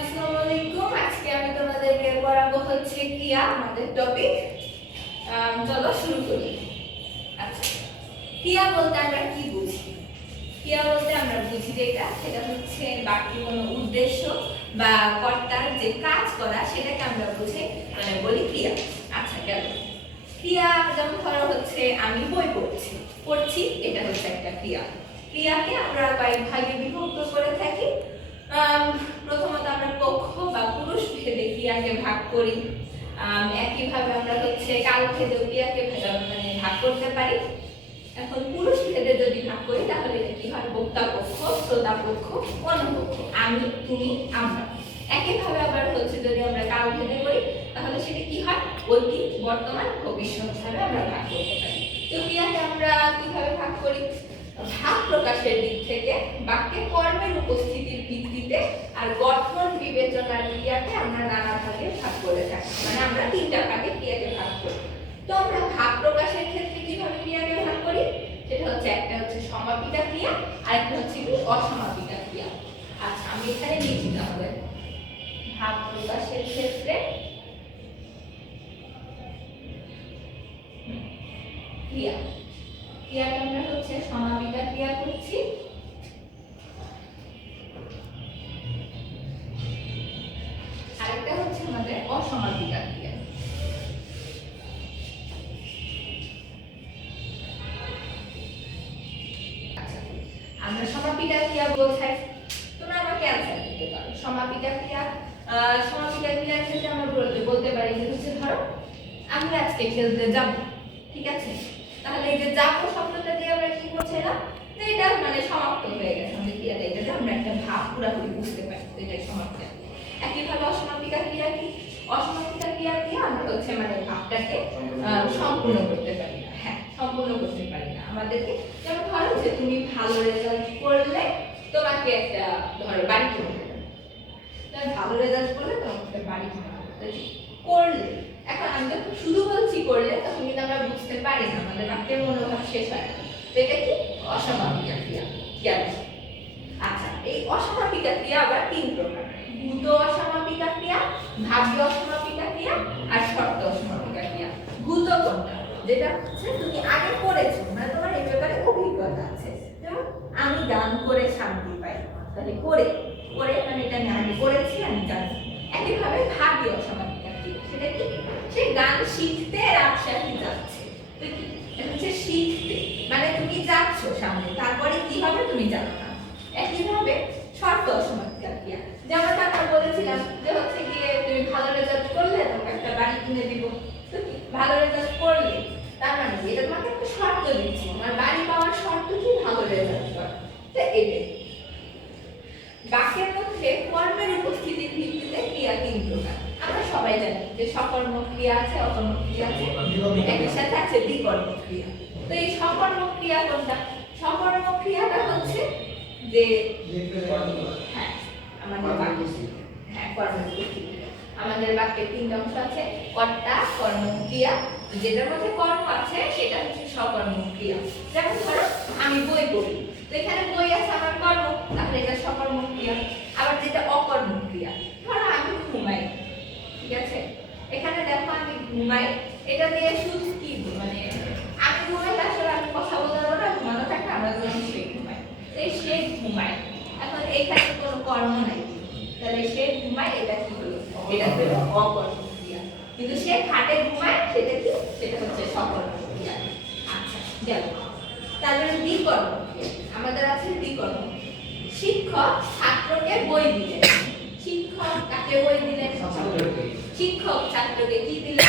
আসসালামু আলাইকুম আজকে আমি তোমাদেরকে পড়াবো হচ্ছে ক্রিয়া আমাদের টপিক চলো শুরু করি। আচ্ছা ক্রিয়া বলতে আমরা কি বুঝি? ক্রিয়া বলতে আমরা বুঝি যেটা, সেটা হচ্ছে বাকি কোনো উদ্দেশ্য বা কর্তার যে কাজ করা, সেটাকে আমরা বুঝে মানে বলি ক্রিয়া আচ্ছা গেল। ক্রিয়া যেমন ধরো হচ্ছে, আমি বই পড়ছি। পড়ছি, এটা হচ্ছে একটা ক্রিয়া ক্রিয়াকে আমরা কয়েক ভাগে বিভক্ত করে থাকি আম, প্রথমত আমরা পক্ষ বা পুরুষ ভেদে ক্রিয়াকে ভাগ করি। একইভাবে আমরা হচ্ছে কাল ভেদে ক্রিয়াকে মানে ভাগ করতে পারি। এখন পুরুষ ভেদে যদি ভাগ করি, তাহলে এটা কি হয়? বক্তা পক্ষ, শ্রোতা পক্ষ, অনুপক্ষ। আমি, তুমি, আমরা। একইভাবে আবার হচ্ছে যদি আমরা কাল ভেদে করি, তাহলে সেটা কি হয়? অতীত, বর্তমান, ভবিষ্যৎ ভাবে আমরা ভাগ করতে পারি। তো ক্রিয়াকে আমরা কীভাবে ভাগ করি? প্রকাশের দিক থেকে বাক্যে কর্মের উপস্থিতির ভিত্তিতে আর গঠন বিবেচনার ক্রিয়াকে আমরা নানা ভাগে ভাগ করে থাকি। মানে আমরা তিনটা ভাগে ক্রিয়াকে ভাগ করি। তো আমরা ভাব প্রকাশের ক্ষেত্রে কীভাবে ক্রিয়াকে ভাগ করি? সেটা হচ্ছে একটা হচ্ছে সমাপিকা ক্রিয়া আর একটা হচ্ছে অসমাপিকা ক্রিয়া। আচ্ছা আমি এখানে লিখি তাহলে। ভাব প্রকাশের ক্ষেত্রে ক্রিয়া। আমরা হচ্ছে সমাপিকা ক্রিয়া করছি। আরেকটা হচ্ছে আমাদের অসমাপিকা ক্রিয়া। আচ্ছা, আমরা সমাপিকা ক্রিয়া বোঝাই। তোমরা আমাকে অ্যান্সার দিতে পারো। সমাপিকা ক্রিয়া সমাপিকা ক্রিয়ার ক্ষেত্রে আমরা বলতে বলতে পারি যে হচ্ছে ধরো আমরা আজকে খেলতে যাব ঠিক আছে? তাহলে এই যে যাব শব্দটা দিয়ে আমরা কি করছিলাম? তো এটা মানে সমাপ্ত হয়ে গেছে। আমাদের ক্রিয়াটা আমরা একটা ভাব পুরাপুরি বুঝতে পারি তো এটাই সমাপ্ত। একইভাবে অসমাপিকা ক্রিয়া কি? অসমাপিকা ক্রিয়া দিয়ে আমরা হচ্ছে মানে ভাবটাকে সম্পূর্ণ করতে পারি না। হ্যাঁ সম্পূর্ণ করতে পারি না। আমাদেরকে যেমন ধরো যে তুমি ভালো রেজাল্ট করলে তোমাকে একটা, ধরো বাড়ি কিনে ভালো রেজাল্ট করলে তোমাকে বাড়ি কিনে কি? করলে, এখন আমি যখন শুধু বলছি করলে তখন কিন্তু বুঝতে পারি না আমাদের বাক্যের মনোভাব শেষ হয়। তো এটা কি? অসমাপিকা ক্রিয়া। গেল আচ্ছা এই অসমাপিকা ক্রিয়া আবার তিন প্রকার। ভূত অসমাপিকা ক্রিয়া, ভাগ্য অসমাপিকা ক্রিয়া আর শর্ত অসমাপিকা ক্রিয়া। ভূত কোনটা? যেটা হচ্ছে তুমি আগে করেছ মানে তোমার এই ব্যাপারে অভিজ্ঞতা আছে। যেমন, আমি গান করে শান্তি পাই, তাহলে করে। কিনে দিব। তো ভালো রেজাল্ট করলে তার মানে এটা তোমাকে একটা শর্ত দিচ্ছি। আমার বাড়ি পাওয়ার শর্ত কি? ভালো রেজাল্ট করা তো এটাই। বাক্যের মধ্যে কর্মের উপস্থিতির ভিত্তিতে ক্রিয়া তিন প্রকার। আমরা সবাই জানি যে সকর্ম ক্রিয়া আছে অকর্ম ক্রিয়া আছে। একই সাথে আছে বিকর্ম ক্রিয়া। তো এই সকর্ম ক্রিয়া কোনটা? সকর্ম ক্রিয়াটা হচ্ছে যে হ্যাঁ আমাদের হ্যাঁ কর্মের উপস্থিতি। আমাদের বাক্যে তিনটা অংশ আছে, কর্তা, কর্ম, ক্রিয়া। যেটার মধ্যে কর্ম আছে, সেটা হচ্ছে সকর্ম ক্রিয়া। যেমন ধরো, আমি বই পড়ি। তো এখানে বই আছে আমার কর্ম, তাহলে এটা সকর্ম ক্রিয়া। আবার যেটা অকর্ম, ক্রিয়া। ধরো আমি ঘুমাই, ঠিক আছে? এখানে দেখো আমি ঘুমাই। এটা দিয়ে শুধু কি মানে আমি ঘুমাই আসলে আমি কথা বলতে পারব না, ঘুমানো থাকে আমরা যখন সে ঘুমাই। এই সে ঘুমায়। এখন এইখানে কোনো কর্ম নাই। তাহলে সে ঘুমায়, এটা কি হলো? এটা হলো অকর্ম ক্রিয়া কিন্তু সে খাটে ঘুমায় সেটা কি? সেটা হচ্ছে সকর্ম ক্রিয়া আচ্ছা গেল তারপরে বিকর্ম ক্রিয়া আমাদের আছে বিকর্ম শিক্ষক ছাত্রকে বই দিলেন। শিক্ষক কাকে বই দিলেন? শিক্ষক ছাত্রকে কি দিলেন?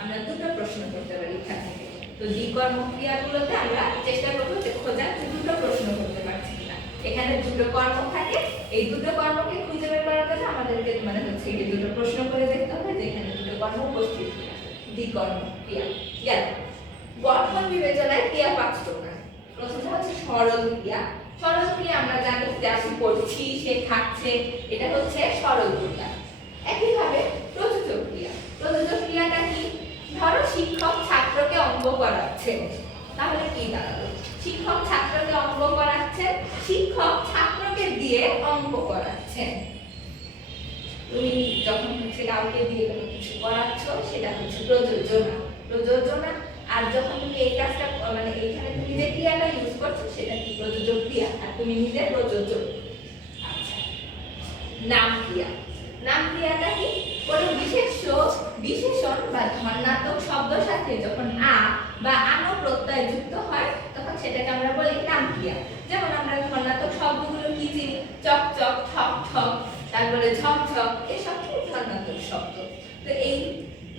আমরা দুটো প্রশ্ন করতে পারি এখান থেকে। তো দ্বিকর্ম ক্রিয়াগুলোতে আমরা চেষ্টা করব যে খোঁজার দুটো প্রশ্ন করতে পারছি কিনা এখানে দুটো কর্ম থাকে এই দুটো কর্মকে খুঁজে বের করার জন্য আমাদেরকে মানে হচ্ছে এই দুটো প্রশ্ন করে দেখতে হবে যে এখানে দুটো কর্ম উপস্থিত দ্বিকর্ম, ক্রিয়া। গেল গঠন বিবেচনায় ক্রিয়া পাঁচ প্রকার। প্রথমটা হচ্ছে সরল ক্রিয়া। সরল ক্রিয়া আমরা জানি যে আমি পড়ছি, সে খাচ্ছে এটা হচ্ছে সরল ক্রিয়া। একইভাবে প্রযোজক ক্রিয়া। প্রযোজক ক্রিয়াটা কি? ধরো শিক্ষক ছাত্রকে অঙ্ক করাচ্ছে। তাহলে কি দাঁড়াল শিক্ষক ছাত্রকে অঙ্ক করাচ্ছেন। দিয়ে অঙ্ক করাচ্ছেন কাউকে দিয়ে কোনো কিছু করাচ্ছ, সেটা হচ্ছে প্রযোজনা প্রযোজনা আর যখন তুমি এই কাজটা মানে এইখানে তুমি যে ক্রিয়াটা ইউজ করছ, সেটা কি প্রযোজক ক্রিয়া? আর তুমি নিজে প্রযোজক আচ্ছা। নাম ক্রিয়া। নাম ক্রিয়াটা কি? কোনো বিশেষ বিশেষণ বা ধর্ণাত্মক শব্দের সাথে যখন আ বা আনো প্রত্যয় যুক্ত হয়, তখন সেটাকে আমরা বলি নাম ক্রিয়া। যেমন আমরা ধর্ণাত্মক শব্দগুলো কি চিনি চক চক, ঠক ঠক, তারপরে ঝক ঝক, এসব কি ধর্ণাত্মক শব্দ? তো এই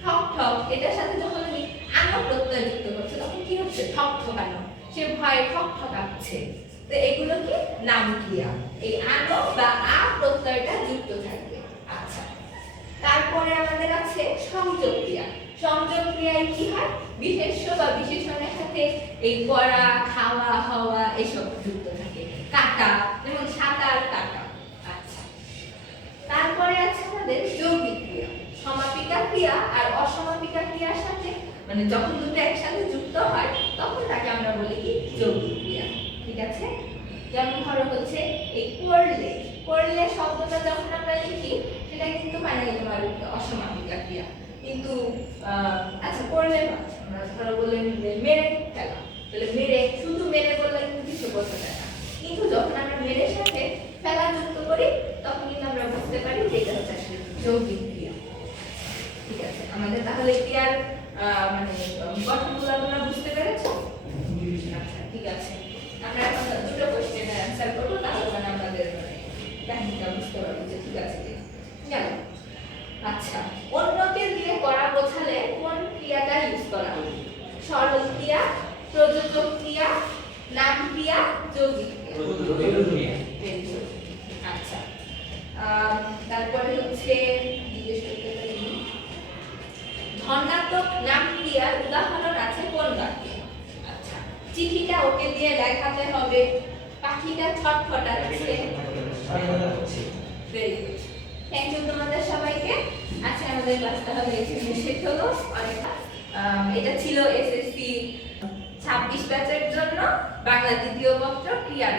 ঠক ঠক, এটার সাথে যখন আমি আনো প্রত্যয় যুক্ত করছি, তখন কি হচ্ছে? ঠক ঠকানো, সে ভয়ে ঠক ঠকাচ্ছে। তো এগুলো কি? নাম ক্রিয়া এই আনো বা আ প্রত্যয়টা যুক্ত থাকবে। আচ্ছা। তারপরে আমাদের আছে সংযোগ ক্রিয়া। সংযোগ ক্রিয়ায় কি হয়? বিশেষ্য বা বিশেষণের সাথে এই পড়া খাওয়া, হওয়া, এসব যুক্ত থাকে। কাটা, যেমন সাঁতার, কাটা। আচ্ছা। তারপরে আছে আমাদের যৌগিক ক্রিয়া। সমাপিকা ক্রিয়া আর অসমাপিকা ক্রিয়ার সাথে মানে যখন দুটো একসাথে যুক্ত হয়, তখন তাকে আমরা বলি কি? যৌগিক ক্রিয়া। ঠিক আছে? যেমন ধরো হচ্ছে এই করলে করলে শব্দটা যখন আমরা লিখি, সেটা কিন্তু মানে তোমার অসমাপিকা ক্রিয়া। কিন্তু আচ্ছা করলে ধরো বললেন মেরে ফেলা। তাহলে মেরে, শুধু মেরে বললে কিন্তু কিছু বোঝা যায় না। কিন্তু যখন আমরা মেরের সাথে ফেলা যুক্ত করি, তখন কিন্তু আমরা বুঝতে পারি যে এটা হচ্ছে আসলে যৌগিক ক্রিয়া। ঠিক আছে? আমাদের তাহলে ক্রিয়ার মানে গঠনগুলো তোমরা বুঝতে পেরেছ আচ্ছা ঠিক আছে। আমরা এখন দুটো কোশ্চেনের অ্যান্সার করব, তাহলে মানে আমাদের মানে কাহিনীটা বুঝতে পারব যে ঠিক আছে গেল আচ্ছা অন্যকে দিয়ে করা বোঝালে কোন ক্রিয়াটা ইউজ করা হবে সরল ক্রিয়া প্রযোজক ক্রিয়া নাম ক্রিয়া যৌগিক. আচ্ছা তারপরে হচ্ছে জিজ্ঞেস করতে পারি। ধনাত্মক নাম ক্রিয়ার উদাহরণ আছে কোন বাক্যে? আচ্ছা। চিঠিটা ওকে দিয়ে লেখাতে হবে। পাখিটা ছটফটাচ্ছে। ভেরি গুড থ্যাংক ইউ তোমাদের সবাইকে। আজকে আমাদের ক্লাসটা তাহলে এখানে শেষ হলো। অনেক এটা ছিল এসএসসি ছাব্বিশ ব্যাচের জন্য বাংলা দ্বিতীয় পত্র ক্রিয়ার